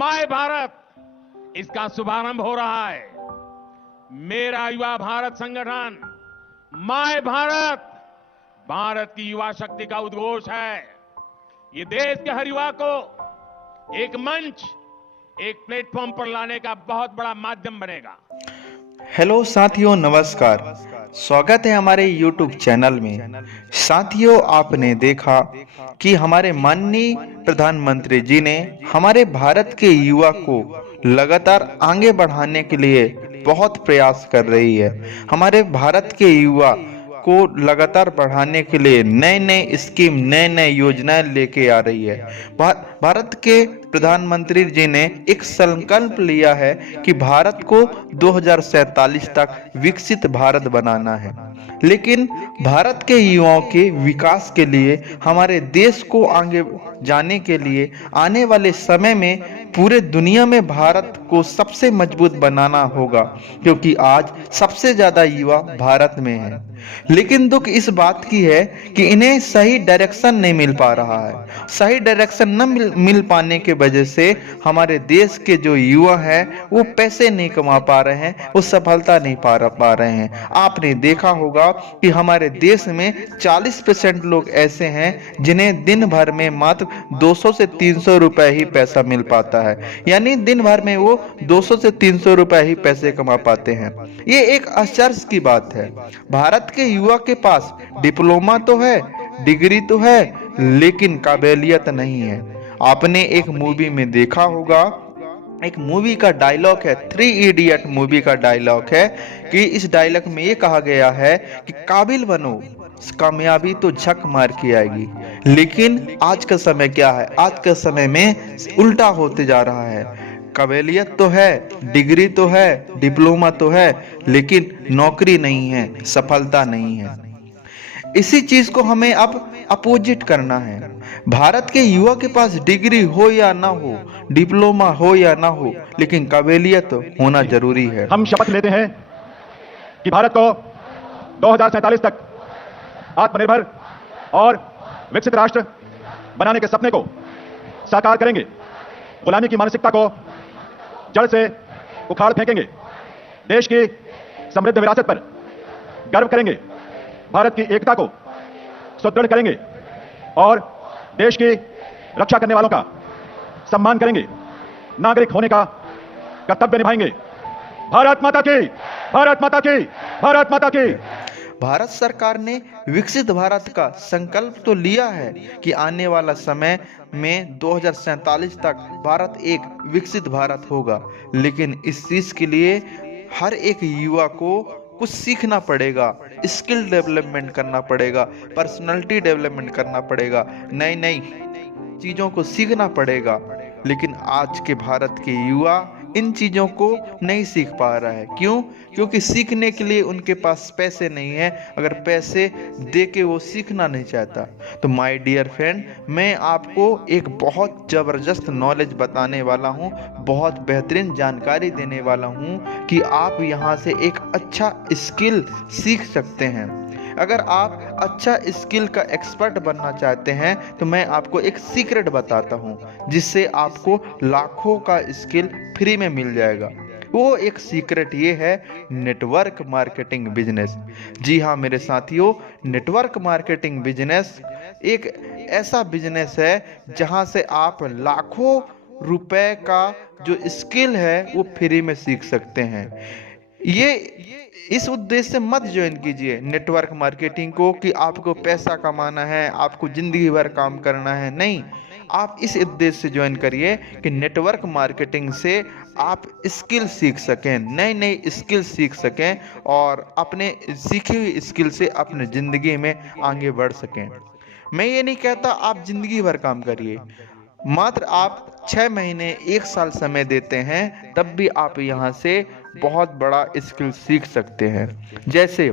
My Bharat इसका शुभारंभ हो रहा है। मेरा युवा भारत संगठन माय भारत भारत की युवा शक्ति का उद्घोष है। ये देश के हर युवा को एक मंच, एक प्लेटफॉर्म पर लाने का बहुत बड़ा माध्यम बनेगा। हेलो साथियों, नमस्कार। स्वागत है हमारे YouTube चैनल में। साथियों, आपने देखा कि हमारे माननीय प्रधानमंत्री जी ने हमारे भारत के युवा को लगातार आगे बढ़ाने के लिए बहुत प्रयास कर रही है। हमारे भारत के युवा को लगातार बढ़ाने के लिए नए नए स्कीम, नए नए योजनाएं लेके आ रही है। भारत के प्रधानमंत्री जी ने एक संकल्प लिया है कि भारत को 2047 तक विकसित भारत बनाना है। लेकिन भारत के युवाओं के विकास के लिए, हमारे देश को आगे जाने के लिए आने वाले समय में पूरे दुनिया में भारत को सबसे मजबूत बनाना होगा, क्योंकि आज सबसे ज्यादा युवा भारत में है। लेकिन दुख इस बात की है कि इन्हें सही डायरेक्शन नहीं मिल पा रहा है। सही डायरेक्शन न मिल पाने के वजह से हमारे देश के जो युवा हैं वो पैसे नहीं कमा पा रहे हैं, वो सफलता नहीं पा रहे हैं। आपने देखा होगा कि हमारे देश में 40% लोग ऐसे हैं जिन्हें दिन भर में मात्र 200 से 300 रुपए ही पैसा मिल पाता है। यानी दिन भर में वो 200 से 300 रुपए ही पैसे कमा पाते हैं। ये एक आश्चर्य की बात है। भारत के युवा के पास डिप्लोमा तो है, डिग्री तो है, लेकिन काबिलियत नहीं है। आपने एक मूवी में देखा होगा, एक मूवी का डायलॉग है, 3 इडियट मूवी का डायलॉग है कि इस डायलॉग में ये कहा गया है कि काबिल बनो, कामयाबी तो झक मार के आएगी। लेकिन आज का समय क्या है? आज के समय में उल्टा होते जा रहा है। काबिलियत तो है, डिग्री तो है, डिप्लोमा तो है, लेकिन नौकरी नहीं है, सफलता नहीं है। इसी चीज को हमें अब अपोजिट करना है। भारत के युवा के पास डिग्री हो या ना हो, डिप्लोमा हो या ना हो, लेकिन काबिलियत होना जरूरी है। हम शपथ लेते हैं कि भारत को 2047 तक आत्मनिर्भर और विकसित राष्ट्र बनाने के सपने को साकार करेंगे। गुलामी की मानसिकता को जड़ से उखाड़ फेंकेंगे। देश की समृद्ध विरासत पर गर्व करेंगे। भारत की एकता को सुदृढ़ करेंगे और देश की रक्षा करने वालों का सम्मान करेंगे। नागरिक होने का कर्तव्य निभाएंगे। भारत माता की, भारत माता की, भारत माता की। भारत सरकार ने विकसित भारत का संकल्प तो लिया है कि आने वाला समय में 2047 तक भारत एक विकसित भारत होगा, लेकिन इस चीज के लिए हर एक युवा को कुछ सीखना पड़ेगा, स्किल डेवलपमेंट करना पड़ेगा, पर्सनालिटी डेवलपमेंट करना पड़ेगा, नई नई चीजों को सीखना पड़ेगा। लेकिन आज के भारत के युवा इन चीजों को नहीं सीख पा रहा है। क्यों? क्योंकि सीखने के लिए उनके पास पैसे नहीं है। अगर पैसे दे के वो सीखना नहीं चाहता। तो माय डियर फ्रेंड, मैं आपको एक बहुत जबरदस्त नॉलेज बताने वाला हूँ, बहुत बेहतरीन जानकारी देने वाला हूँ कि आप यहाँ से एक अच्छा स्किल सीख सकते हैं। अगर आप अच्छा स्किल का एक्सपर्ट बनना चाहते हैं तो मैं आपको एक सीक्रेट बताता हूं, जिससे आपको लाखों का स्किल फ्री में मिल जाएगा। वो एक सीक्रेट ये है, नेटवर्क मार्केटिंग बिजनेस। जी हाँ मेरे साथियों, नेटवर्क मार्केटिंग बिजनेस एक ऐसा बिजनेस है जहां से आप लाखों रुपए का जो स्किल है वो फ्री में सीख सकते हैं। ये इस उद्देश्य से मत ज्वाइन कीजिए नेटवर्क मार्केटिंग को कि आपको पैसा कमाना है, आपको जिंदगी भर काम करना है। नहीं, आप इस उद्देश्य से ज्वाइन करिए कि नेटवर्क मार्केटिंग से आप स्किल सीख सकें, नई नई स्किल सीख सकें और अपने सीखी हुई स्किल से अपने जिंदगी में आगे बढ़ सकें। मैं ये नहीं कहता आप जिंदगी भर काम करिए, मात्र आप 6 महीने 1 साल समय देते हैं, तब भी आप यहाँ से बहुत बड़ा स्किल सीख सकते हैं। जैसे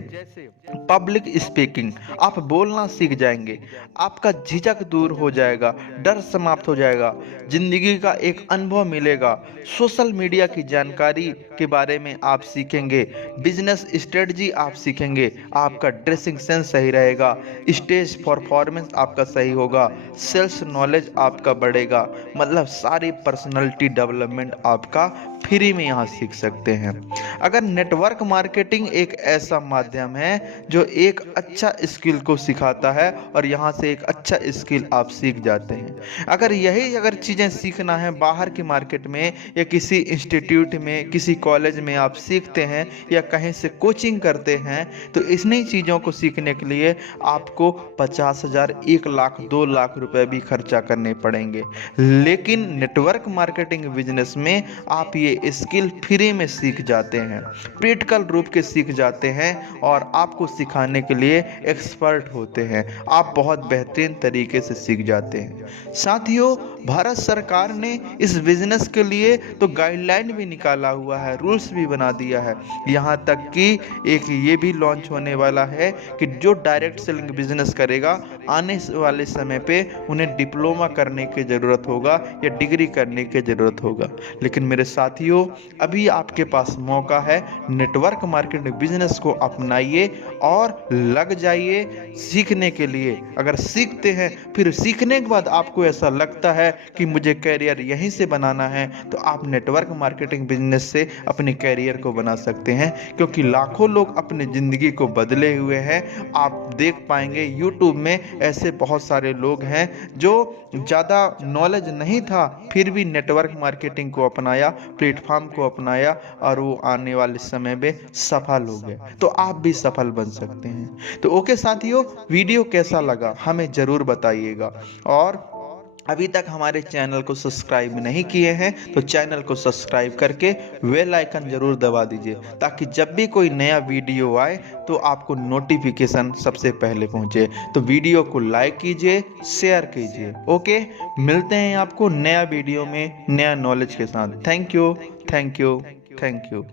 पब्लिक स्पीकिंग, आप बोलना सीख जाएंगे, आपका झिझक दूर हो जाएगा, डर समाप्त हो जाएगा, जिंदगी का एक अनुभव मिलेगा। सोशल मीडिया की जानकारी के बारे में आप सीखेंगे, बिजनेस स्ट्रेटजी आप सीखेंगे, आपका ड्रेसिंग सेंस सही रहेगा, स्टेज परफॉर्मेंस आपका सही होगा, सेल्स नॉलेज आपका बढ़ेगा। मतलब सारी पर्सनालिटी डेवलपमेंट आपका फ्री में यहाँ सीख सकते हैं। अगर नेटवर्क मार्केटिंग एक ऐसा माध्यम है जो एक अच्छा स्किल को सिखाता है और यहाँ से एक अच्छा स्किल आप सीख जाते हैं। अगर चीज़ें सीखना है बाहर की मार्केट में या किसी इंस्टीट्यूट में, किसी कॉलेज में आप सीखते हैं या कहीं से कोचिंग करते हैं, तो इन्हीं चीज़ों को सीखने के लिए आपको 50,000, 1 लाख, 2 लाख रुपए भी खर्चा करने पड़ेंगे। लेकिन नेटवर्क मार्केटिंग बिजनेस में आप ये स्किल फ्री में सीख जाते हैं, प्रैक्टिकल रूप के सीख जाते हैं और आपको सिखाने के लिए एक्सपर्ट होते हैं। आप बहुत बेहतरीन तरीके से सीख जाते हैं। साथियों, भारत सरकार ने इस बिजनेस के लिए तो गाइडलाइन भी निकाला हुआ है, रूल्स भी बना दिया है। यहाँ तक कि एक ये भी लॉन्च होने वाला है कि जो डायरेक्ट सेलिंग बिजनेस करेगा, आने वाले समय पे उन्हें डिप्लोमा करने की ज़रूरत होगा या डिग्री करने की ज़रूरत होगा। लेकिन मेरे साथियों, अभी आपके पास मौका है, नेटवर्क मार्केटिंग बिजनेस को अपनाइए और लग जाइए सीखने के लिए। अगर सीखते हैं, फिर सीखने के बाद आपको ऐसा लगता है कि मुझे कैरियर यहीं से बनाना है, तो आप नेटवर्क मार्केटिंग बिजनेस से अपने कैरियर को बना सकते हैं, क्योंकि लाखों लोग अपनी ज़िंदगी को बदले हुए हैं। आप देख पाएंगे यूट्यूब में ऐसे बहुत सारे लोग हैं जो ज़्यादा नॉलेज नहीं था, फिर भी नेटवर्क मार्केटिंग को अपनाया, प्लेटफॉर्म को अपनाया और वो आने वाले समय में सफल हो गए। तो आप भी सफल बन सकते हैं। तो ओके साथियों, वीडियो कैसा लगा हमें ज़रूर बताइएगा। और अभी तक हमारे चैनल को सब्सक्राइब नहीं किए हैं तो चैनल को सब्सक्राइब करके बेल आइकन जरूर दबा दीजिए, ताकि जब भी कोई नया वीडियो आए तो आपको नोटिफिकेशन सबसे पहले पहुंचे। तो वीडियो को लाइक कीजिए, शेयर कीजिए। ओके, मिलते हैं आपको नया वीडियो में नया नॉलेज के साथ। Thank you, thank you, thank you.